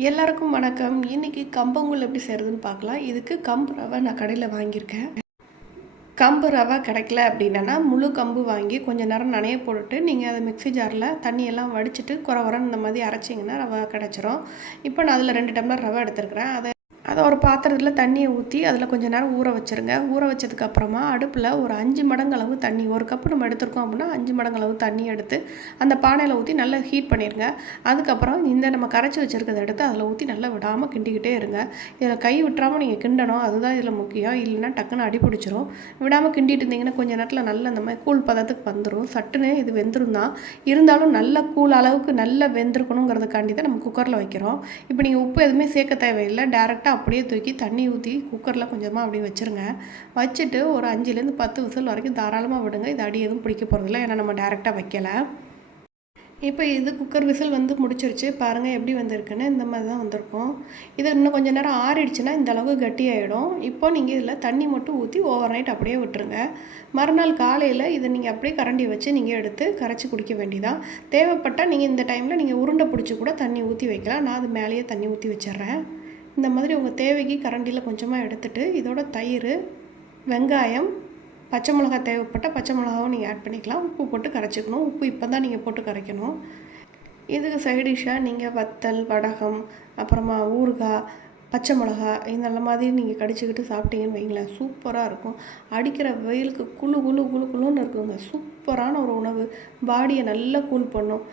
எல்லாருக்கும் வணக்கம். இன்னைக்கு கம்பங்கூழ் எப்படி செய்கிறதுன்னு பார்க்கலாம். இதுக்கு கம்பு ரவை நான் கடையில் வாங்கியிருக்கேன். கம்பு ரவை கிடைக்கல அப்படின்னா முழு கம்பு வாங்கி கொஞ்சம் நேரம் நனைய போட்டுட்டு நீங்கள் அதை மிக்ஸி ஜாரில் தண்ணியெல்லாம் வடிச்சிட்டு குறை வர இந்த மாதிரி அரைச்சிங்கன்னா ரவை கிடச்சிரும். இப்போ நான் அதில் ரெண்டு டம்ளர் ரவை எடுத்துருக்கிறேன். அதை அதை ஒரு பாத்திரத்தில் தண்ணியை ஊற்றி அதில் கொஞ்சம் நேரம் ஊற வச்சுருங்க. ஊற வச்சதுக்கப்புறமா அடுப்பில் ஒரு அஞ்சு மடங்கு அளவு தண்ணி ஒரு கப்பு நம்ம எடுத்திருக்கோம் அப்படின்னா அஞ்சு மடங்களவு தண்ணி எடுத்து அந்த பானையில் ஊற்றி நல்லா ஹீட் பண்ணிடுங்க அதுக்கப்புறம் இந்த நம்ம கரைச்சி வச்சுருக்கிறத எடுத்து அதில் ஊற்றி நல்லா விடாமல் கிண்டிக்கிட்டே இருங்க. இதில் கை விட்டுறாமல் நீங்கள் கிண்டணும். அதுதான் இதில் முக்கியம். இல்லைன்னா டக்குன்னு அடி பிடிச்சிரும். விடாமல் கிண்டிட்டு இருந்தீங்கன்னா கொஞ்சம் நேரத்தில் நல்ல இந்த மாதிரி கூழ் பதத்துக்கு வந்துடும் சட்டுன்னு இது வெந்துடும் தான். இருந்தாலும் நல்ல கூழ் அளவுக்கு நல்லா வெந்திருக்கணுங்கிறதுக்காண்டி தான் நம்ம குக்கரில் வைக்கிறோம். இப்போ நீங்கள் உப்பு எதுவுமே சேர்க்க தேவையில்லை. டேரெக்டாக அப்படியே தூக்கி தண்ணி ஊற்றி குக்கரில் கொஞ்சமாக அப்படியே வச்சுருங்க. வச்சுட்டு ஒரு அஞ்சுலேருந்து பத்து விசில் வரைக்கும் தாராளமாக விடுங்க. இது அடி எதுவும் பிடிக்க போகிறதில்ல ஏன்னா நம்ம டேரெக்டாக வைக்கலை. இப்போ இது குக்கர் விசில் வந்து முடிச்சிருச்சு. பாருங்கள் எப்படி வந்திருக்குன்னு. இந்த மாதிரி தான் வந்திருக்கும். இது இன்னும் கொஞ்சம் நேரம் ஆறிடுச்சுன்னா இந்த அளவு கட்டியாயிடும். இப்போ நீங்கள் இதில் தண்ணி மட்டும் ஊற்றி ஓவர் நைட் அப்படியே விட்டுருங்க. மறுநாள் காலையில் இதை நீங்கள் அப்படியே கரண்டி வச்சு நீங்கள் எடுத்து கரைச்சி குடிக்க வேண்டியதான் தேவைப்பட்டால் நீங்கள் இந்த டைமில் நீங்கள் உருண்டை பிடிச்சி கூட தண்ணி ஊற்றி வைக்கலாம். நான் அது மேலேயே தண்ணி ஊற்றி வச்சிடுறேன். இந்த மாதிரி உங்கள் தேவைக்கு கரண்டியில் கொஞ்சமாக எடுத்துட்டு இதோட தயிர் வெங்காயம் பச்சை மிளகா தேவைப்பட்டால் பச்சை மிளகாவும் நீங்கள் ஆட் பண்ணிக்கலாம். உப்பு போட்டு கரைச்சிக்கணும். உப்பு இப்போ தான் நீங்கள் போட்டு கரைக்கணும். இதுக்கு சைடிஷ்ஷாக நீங்கள் வத்தல் வடகம் அப்புறமா ஊறுகாய் பச்சை மிளகா இந்த மாதிரி நீங்கள் கடிச்சிக்கிட்டு சாப்பிட்டீங்கன்னு வைங்களேன் சூப்பராக இருக்கும். அடிக்கிற வெயிலுக்கு குளு குழு குழு குளுன்னு இருக்குங்க. சூப்பரான ஒரு உணவு. பாடியை நல்லா கூல் பண்ணும்.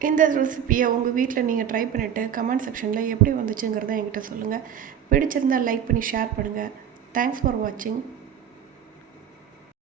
இந்த ரெசிப்பியை உங்கள் வீட்டில் நீங்கள் ட்ரை பண்ணிவிட்டு கமெண்ட் செக்ஷனில் எப்படி வந்துச்சுங்கிறத என்கிட்ட சொல்லுங்கள் பிடிச்சிருந்தால் லைக் பண்ணி ஷேர் பண்ணுங்கள் தேங்க்ஸ் ஃபார் வாட்சிங்